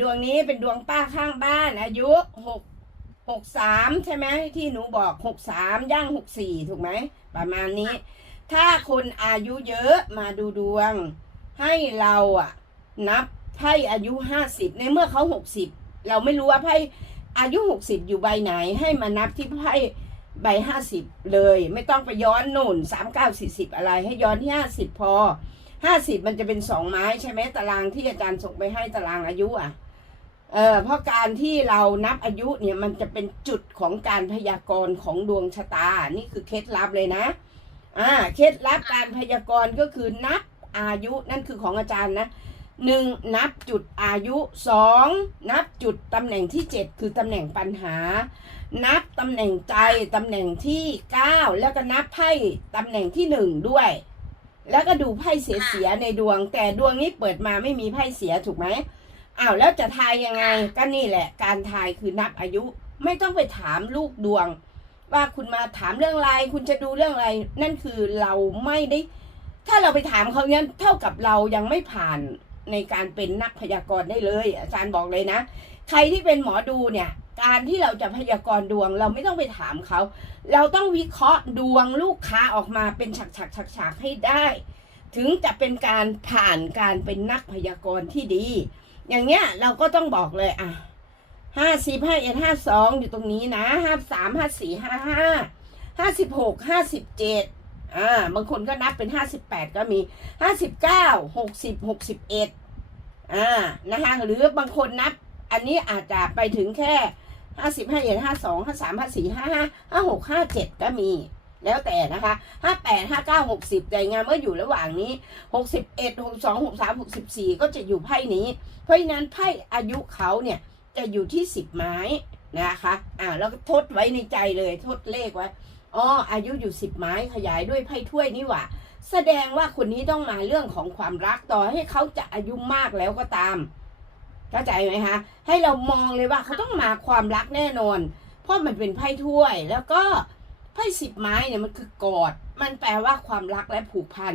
ดวงนี้เป็นดวงป้าข้างบ้าน อายุหกหกสามใช่ไหมที่หนูบอกหกสามย่างหกสี่ถูกไหมประมาณนี้ ถ้าคนอายุเยอะมาดูดวง ให้เราอะ นับไพ่อายุห้าสิบในเมื่อเขาหกสิบเราไม่รู้ว่าไพ่อายุหกสิบอยู่ใบไหน ให้มานับที่ไพ่ใบห้าสิบเลย ไม่ต้องไปย้อนหนุนสามเก้าสี่สิบอะไร ให้ย้อนที่ห้าสิบพอห้าสิบมันจะเป็นสองไม้ใช่ไหมตารางที่อาจารย์ส่งไปให้ตารางอายุอะ เออเพราะการที่เรานับอายุเนี่ยมันจะเป็นจุดของการพยากรณ์ของดวงชะตา นี่คือเคล็ดลับเลยนะ อ่า เคล็ดลับการพยากรณ์ก็คือนับอายุนั่นคือของอาจารย์นะหนึ่งนับจุดอายุสองนับจุดตำแหน่งที่เจ็ดคือตำแหน่งปัญหา นับตำแหน่งใจตำแหน่งที่เก้าแล้วก็นับไพ่ตำแหน่งที่หนึ่งด้วย แล้วก็ดูไพ่เสียๆในดวง แต่ดวงนี้เปิดมาไม่มีไพ่เสียถูกไหม อ้าวแล้วจะทายยังไงก็นี่แหละ การทายคือนับอายุ ไม่ต้องไปถามลูกดวง ว่าคุณมาถามเรื่องอะไร คุณจะดูเรื่องอะไร นั่นคือเราไม่ได้ ถ้าเราไปถามเขาเนี่ยเท่ากับเรายังไม่ผ่านในการเป็นนักพยากรณ์ได้เลย อาจารย์บอกเลยนะ ใครที่เป็นหมอดูเนี่ย การที่เราจะพยากรณ์ดวง เราไม่ต้องไปถามเขา เราต้องวิเคราะห์ดวงลูกค้าออกมาเป็นฉากฉากฉากฉากๆให้ได้ ถึงจะเป็นการผ่านการเป็นนักพยากรณ์ที่ดี อย่างเงี้ยเราก็ต้องบอกเลยอะห้าสิบห้าเอ็ดห้าสองอยู่ตรงนี้นะห้าสามห้าสี่ห้าห้าห้าสิบหกห้าสิบเจ็ดอ่าบางคนก็นับเป็นห้าสิบแปดก็มีห้าสิบเก้าหกสิบหกสิบเอ็ดอ่านะคะหรือบางคนนับ อันนี้อาจจะไปถึงแค่ห้าสิบห้าเอ็ดห้าสองห้าสามห้าสี่ห้าห้าห้าหกห้าเจ็ดก็มี แล้วแต่นะคะห้าแปดห้าเก้าหกสิบแต่งานเมื่ออยู่ระหว่างนี้หกสิบเอ็ดหกสองหกสามหกสิบสี่ก็จะอยู่ไพ่นี้ เพราะฉะนั้นไพ่อายุเขาเนี่ยจะอยู่ที่สิบไม้นะคะ อ่าแล้วก็ทดไว้ในใจเลยทดเลขไว้อ๋ออายุอยู่สิบไม้ขยายด้วยไพ่ถ้วยนี่หว่าแสดงว่าคนนี้ต้องมาเรื่องของความรักต่อให้เขาจะอายุมากแล้วก็ตามเข้าใจไหมคะให้เรามองเลยว่าเขาต้องมาความรักแน่นอน เพราะมันเป็นไพ่ถ้วยแล้วก็ ไพ่สิบไม้เนี่ยมันคือกอด มันแปลว่าความรักและผูกพัน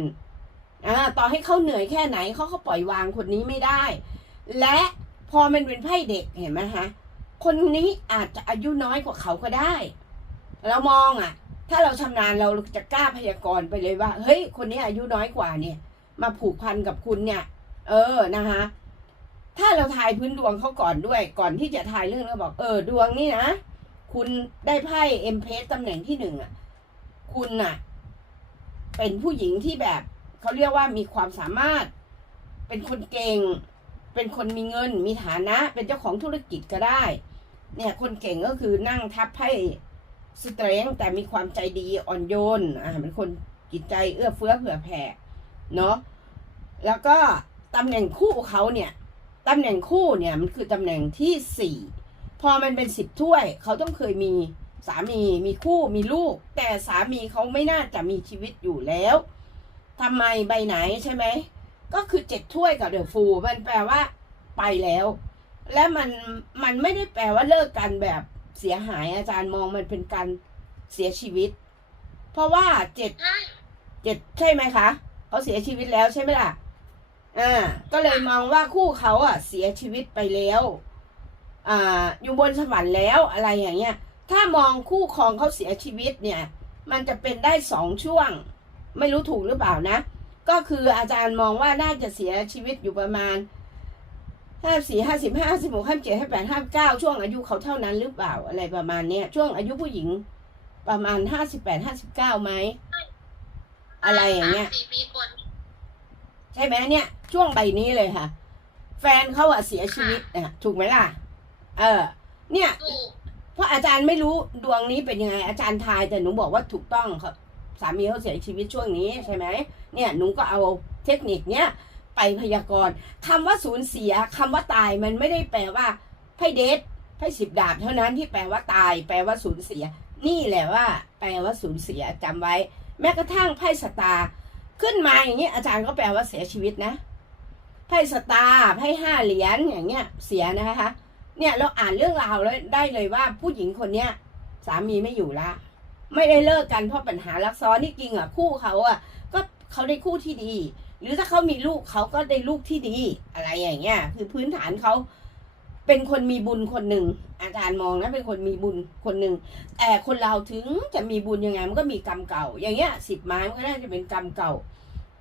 อ่าต่อให้เขาเหนื่อยแค่ไหนเขาก็ปล่อยวางคนนี้ไม่ได้ และพอมันเป็นไพ่เด็กเห็นไหมฮะคนนี้อาจจะอายุน้อยกว่าเขาก็ได้ เรามองอะ ถ้าเราชำนาญเราจะกล้าพยากรณ์ไปเลยว่า เฮ้ย คนนี้อายุน้อยกว่าเนี่ย มาผูกพันกับคุณเนี่ย เออนะคะถ้าเราทายพื้นดวงเขาก่อนด้วย ก่อนที่จะทายเรื่องเราบอก เออดวงนี่นะ คุณได้ไพ่เอ็มเพสตำแหน่งที่หนึ่งอะ คุณน่ะ เป็นผู้หญิงที่แบบเขาเรียกว่ามีความสามารถ เป็นคนเก่ง เป็นคนมีเงิน มีฐานะ เป็นเจ้าของธุรกิจก็ได้ เนี่ย คนเก่งก็คือนั่งทับไพ่สเตรงแต่มีความใจดีอ่อนโยน อ่าเป็นคนจิตใจเอื้อเฟื้อเผื่อแผ่ เนาะ แล้วก็ตำแหน่งคู่เขาเนี่ย ตำแหน่งคู่เนี่ยมันคือตำแหน่งที่สี่ พอมันเป็นสิบถ้วย เขาต้องเคยมีสามีมีคู่มีลูก แต่สามีเขาไม่น่าจะมีชีวิตอยู่แล้วทำไมใบไหนใช่ไหม ก็คือเจ็ดถ้วยกับเดอะฟูมันแปลว่า ไปแล้ว และมันมันไม่ได้แปลว่าเลิกกันแบบเสียหายอาจารย์มองมันเป็นการเสียชีวิต เพราะว่าเจ็ดเจ็ดใช่ไหมคะเขาเสียชีวิตแล้วใช่ไหมล่ะอ่าก็เลยมองว่าคู่เขาอะเสียชีวิตไปแล้ว อ่าอยู่บนสวรรค์แล้วอะไรอย่างเงี้ย ถ้ามองคู่ครองเขาเสียชีวิตเนี่ย มันจะเป็นได้สองช่วง ไม่รู้ถูกหรือเปล่านะ ก็คืออาจารย์มองว่าน่าจะเสียชีวิตอยู่ประมาณห้าสี่ห้าสิบห้าสิบหกห้าเจ็ดห้าแปดห้าเก้าช่วงอายุเขาเท่านั้นหรือเปล่าอะไรประมาณเนี้ยช่วงอายุผู้หญิงประมาณห้าสิบแปดห้าสิบเก้าไหมอะไรอย่างเงี้ยใช่ไหมเนี่ย ช่วงใบนี้เลยค่ะ แฟนเขาอะเสียชีวิตอะถูกไหมล่ะ เออ เนี่ย เพราะอาจารย์ไม่รู้ดวงนี้เป็นยังไง อาจารย์ทายแต่หนูบอกว่าถูกต้องครับ สามีเขาเสียชีวิตช่วงนี้ใช่ไหมเนี่ยหนูก็เอาเทคนิคเนี้ยไปพยากรณ์คำว่าสูญเสียคำว่าตายมันไม่ได้แปลว่าไพ่เดทไพ่สิบดาบเท่านั้นที่แปลว่าตาย แปลว่าสูญเสีย นี่แหละว่า แปลว่าสูญเสียจำไว้ แม้กระทั่งไพ่สตาร์ขึ้นมาอย่างนี้อาจารย์ก็แปลว่าเสียชีวิตนะไพ่สตาร์ไพ่ห้าเหรียญอย่างเงี้ยเสียนะคะ เนี่ยเราอ่านเรื่องราวแล้วได้เลยว่าผู้หญิงคนเนี้ยสามีไม่อยู่ละ ไม่ได้เลิกกันเพราะปัญหารักซ้อนที่จริงอะคู่เขาอะ ก็เขาได้คู่ที่ดี หรือถ้าเขามีลูกเขาก็ได้ลูกที่ดีอะไรอย่างเงี้ยคือพื้นฐานเขาเป็นคนมีบุญคนหนึ่งอาจารย์มองนะเป็นคนมีบุญคนหนึ่งแต่คนเราถึงจะมีบุญยังไงมันก็มีกรรมเก่า อย่างเงี้ยสิบไม้มันก็น่าจะเป็นกรรมเก่า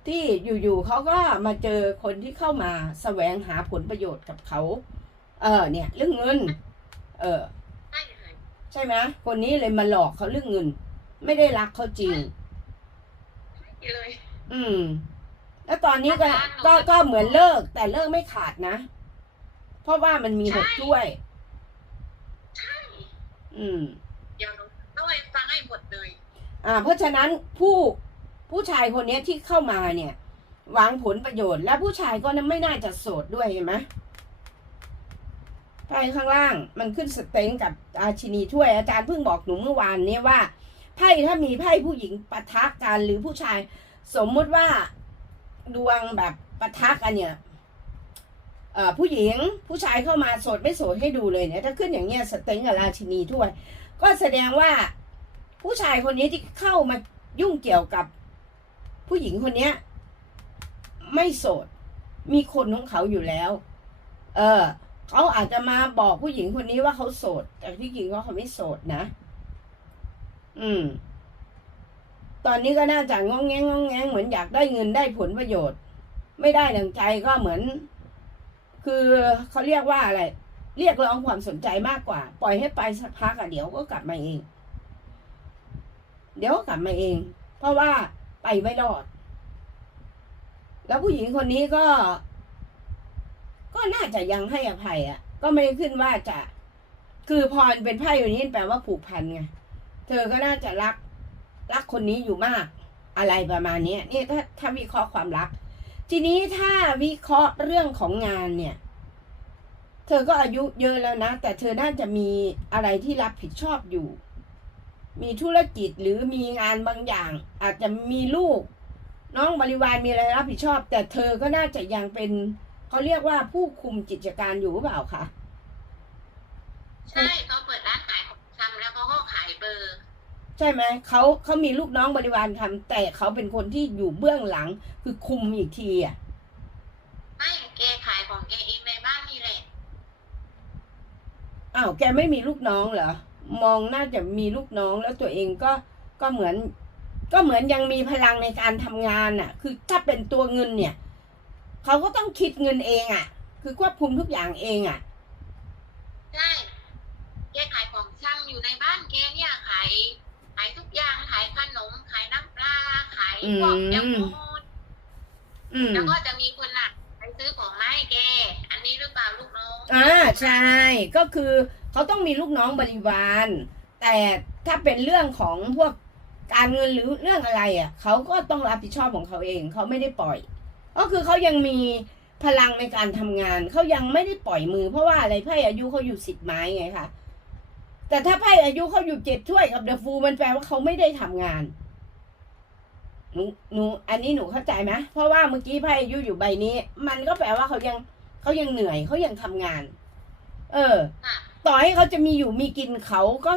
ที่อยู่ๆเขาก็มาเจอคนที่เข้ามาแสวงหาผลประโยชน์กับเขา เออ เนี่ย เรื่องเงิน เออใช่เลยใช่ไหมคนนี้เลยมาหลอกเขาเรื่องเงิน ไม่ได้รักเขาจริงใช่เลย อืม แล้วตอนนี้ก็ก็ก็เหมือนเลิก แต่เลิกไม่ขาดนะ เพราะว่ามันมีหกถ้วย ใช่ อืมเดี๋ยวหนูต้องไปฟังให้หมดเลย อ่า เพราะฉะนั้นผู้ผู้ชายคนเนี้ยที่เข้ามาเนี่ย หวังผลประโยชน์ และผู้ชายก็ไม่น่าจะโสดด้วยเห็นไหม ไพ่ข้างล่างมันขึ้นสเต็งกับอาชินีถ้วยอาจารย์เพิ่งบอกหนูเมื่อวานเนี้ว่าไพ่ถ้ามีไพ่ผู้หญิงปะทะกันหรือผู้ชาย สมมุติว่าดวงแบบปะทะกันเนี่ยผู้หญิงผู้ชายเข้ามาโสดไม่โสดให้ดูเลยเนี่ยถ้าขึ้นอย่างเงี้ยสเต็งกับราชินีถ้วย ก็แสดงว่าผู้ชายคนนี้ที่เข้ามายุ่งเกี่ยวกับผู้หญิงคนเนี้ย ไม่โสด มีคนของเขาอยู่แล้ว เออ เขาอาจจะมาบอกผู้หญิงคนนี้ว่าเขาโสด แต่ที่จริงก็เขาไม่โสดนะ อืม ตอนนี้ก็น่าจะงองแงงงองแงงเหมือนอยากได้เงินได้ผลประโยชน์ ไม่ได้ดังใจก็เหมือน คือเขาเรียกว่าอะไร เรียกร้องความสนใจมากกว่า ปล่อยให้ไปสักพักอะเดี๋ยวก็กลับมาเอง เดี๋ยวก็กลับมาเอง เพราะว่าไปไม่รอด แล้วผู้หญิงคนนี้ก็ ก็น่าจะยังให้อภัยอะ ก็ไม่ได้ขึ้นว่าจะ คือพรเป็นไพ่อยู่นี้แปลว่าผูกพันไงเธอก็น่าจะรัก รักคนนี้อยู่มาก อะไรประมาณนี้นี่ถ้าถ้าวิเคราะห์ความรัก ทีนี้ถ้าวิเคราะห์เรื่องของงานเนี่ย เธอก็อายุเยอะแล้วนะ แต่เธอน่าจะมีอะไรที่รับผิดชอบอยู่ มีธุรกิจหรือมีงานบางอย่าง อาจจะมีลูก น้องบริวารมีอะไรรับผิดชอบ แต่เธอก็น่าจะยังเป็น เขาเรียกว่าผู้คุมกิจการอยู่หรือเปล่าคะใช่เขาเปิดร้านขายของชำแล้วเขาก็ขายเบอร์ ใช่ไหมเขาเขามีลูกน้องบริวารทำแต่เขาเป็นคนที่อยู่เบื้องหลัง คือคุมอีกทีอะไม่แกขายของแกเองในบ้านนี่แหละอ้าวแกไม่มีลูกน้องเหรอมองน่าจะมีลูกน้องแล้วตัวเองก็ก็เหมือน ก็เหมือนยังมีพลังในการทำงานน่ะ คือถ้าเป็นตัวเงินเนี่ย เขาก็ต้องคิดเงินเองอะ คือควบคุมทุกอย่างเองอะใช่แกขายของชำอยู่ในบ้านแกเนี่ยขายขายทุกอย่างขายขนมขายน้ำปลาขายพวกอืมแอลกอฮอล์อืมแล้วก็จะมีคนหนักไปซื้อของมาให้แก อันนี้หรือเปล่าลูกน้องอ่าใช่ก็คือเขาต้องมีลูกน้องบริวาร แต่ถ้าเป็นเรื่องของพวกการเงินหรือเรื่องอะไรอะเขาก็ต้องรับผิดชอบของเขาเอง เขาไม่ได้ปล่อย ก็คือเขายังมีพลังในการทำงาน เขายังไม่ได้ปล่อยมือ เพราะว่าอะไรไพ่อายุเขาอยู่สิบไม้ไงคะแต่ถ้าไพ่อายุเขาอยู่เจ็ดถ้วยกับเดอะฟูมันแปลว่าเขาไม่ได้ทำงานหนูหนูอันนี้หนูเข้าใจไหมเพราะว่าเมื่อกี้ไพ่อายุอยู่ใบนี้ มันก็แปลว่าเขายังเขายังเหนื่อยเขายังทำงาน เออ ต่อให้เขาจะมีอยู่มีกินเขาก็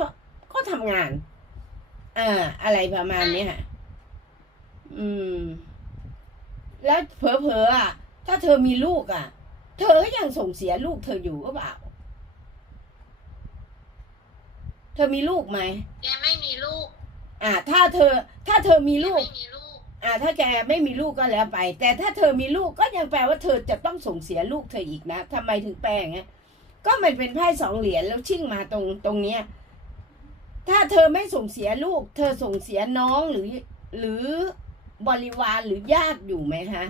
ก็ทำงาน อ่า อะไรประมาณเนี้ยอืม แล้วเผลอๆอะ ถ้าเธอมีลูกอะ เธอก็ยังส่งเสียลูกเธออยู่หรือเปล่า เธอมีลูกไหม แกไม่มีลูก อ่า ถ้าเธอ ถ้าเธอมีแกลูก ไม่มีลูก อ่า ถ้าแกไม่มีลูกก็แล้วไป แต่ถ้าเธอมีลูกก็ยังแปลว่าเธอจะต้องส่งเสียลูกเธออีกนะทำไมถึงแปลอย่างเงี้ย ก็มันเป็นไพ่สองเหรียญแล้วชิ่งมาตรงตรงเนี้ย ถ้าเธอไม่ส่งเสียลูก เธอส่งเสียน้องหรือ หรือ บริวารหรือญาติอยู่ไหมฮะ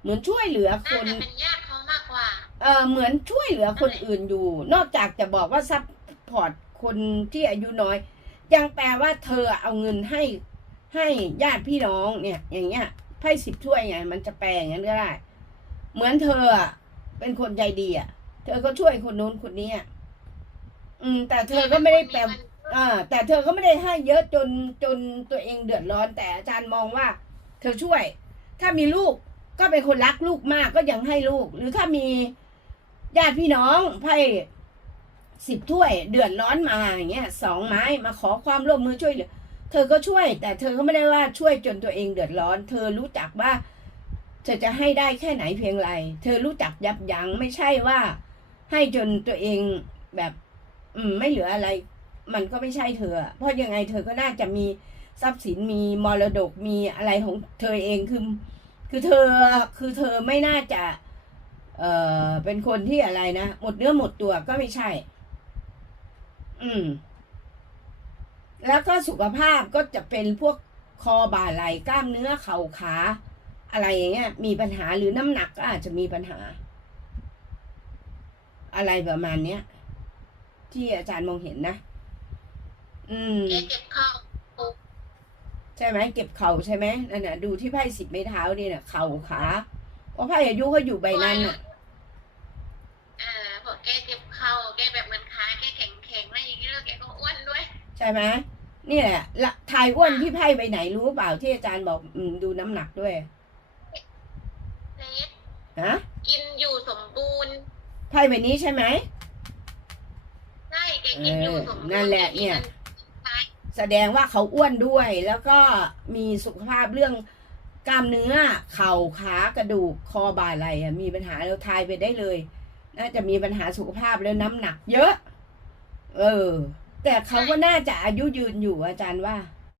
เหมือนช่วยเหลือคน่านจะเป็นญาติเขามากกว่า เออเหมือนช่วยเหลือคนอื่นอยู่ นอกจากจะบอกว่าซัพพอร์ตคนที่อายุน้อย ยังแปลว่าเธอเอาเงินให้ให้ญาติพี่น้องเนี่ย อย่างเงี้ยไพ่สิบถ้วยไงมันจะแปลอย่างนั้นก็ได้ เหมือนเธออะเป็นคนใจดีอะ เธอก็ช่วยคนนู้นคนนี้อะอืม แต่เธอก็ไม่ได้แปล อ่าแต่เธอก็ไม่ได้ให้เยอะจนจนตัวเองเดือดร้อน แต่อาจารย์มองว่า เธอช่วย ถ้ามีลูกก็เป็นคนรักลูกมากก็ยังให้ลูก หรือถ้ามีญาติพี่น้องไพ่สิบถ้วยเดือดร้อนมาอย่างเงี้ยสองไม้มาขอความร่วมมือช่วยเหลือเธอก็ช่วย แต่เธอก็ไม่ได้ว่าช่วยจนตัวเองเดือดร้อน เธอรู้จักว่า เธอจะให้ได้แค่ไหนเพียงไร เธอรู้จักยับยั้งไม่ใช่ว่า ให้จนตัวเองแบบ อืม ไม่เหลืออะไร มันก็ไม่ใช่เธอ เพราะยังไงเธอก็น่าจะมีทรัพย์สินมีมรดกมีอะไรของเธอเองคือ คือเธอคือเธอไม่น่าจะ เอ่อเป็นคนที่อะไรนะหมดเนื้อหมดตัวก็ไม่ใช่ อืม แล้วก็สุขภาพก็จะเป็นพวกคอบ่าไหล่กล้ามเนื้อเข่าขา อะไรอย่างเงี้ย มีปัญหาหรือน้ำหนักก็อาจจะมีปัญหา อะไรประมาณเนี้ย ที่อาจารย์มองเห็นนะ อืม แกเจ็บเข่าใช่ไหมเก็บเข่าใช่ไหมนั่นน่ะดูที่ไพ่สิบไม้เท้านี่น่ะ เข่าขาเพราะไพ่อายุเขาอยู่ใบนั้นน่ะเออบอกแกเจ็บเข่าแกแบบเหมือนขาแกแข็งแข็งๆอะไรอย่างนี้แล้วแกก็อ้วนด้วย ใช่ไหมนี่แหละละทายอ้วนที่ไพ่ใบไหนรู้เปล่าที่อาจารย์บอกอืมดูน้ำหนักด้วยเล็กฮะกินอยู่สมบูรณ์ไพ่ใบนี้ใช่ไหม ใช่แกกินอยู่สมบูรณ์เออนั่นแหละเนี่ยใช่ แสดงว่าเขาอ้วนด้วย แล้วก็มีสุขภาพเรื่องกล้ามเนื้อ เข่าขากระดูกคอบ่าไหล่มีปัญหาเราทายไปได้เลย น่าจะมีปัญหาสุขภาพแล้วน้ำหนัก เยอะ เออ แต่เขาก็น่าจะอายุยืนอยู่อาจารย์ว่า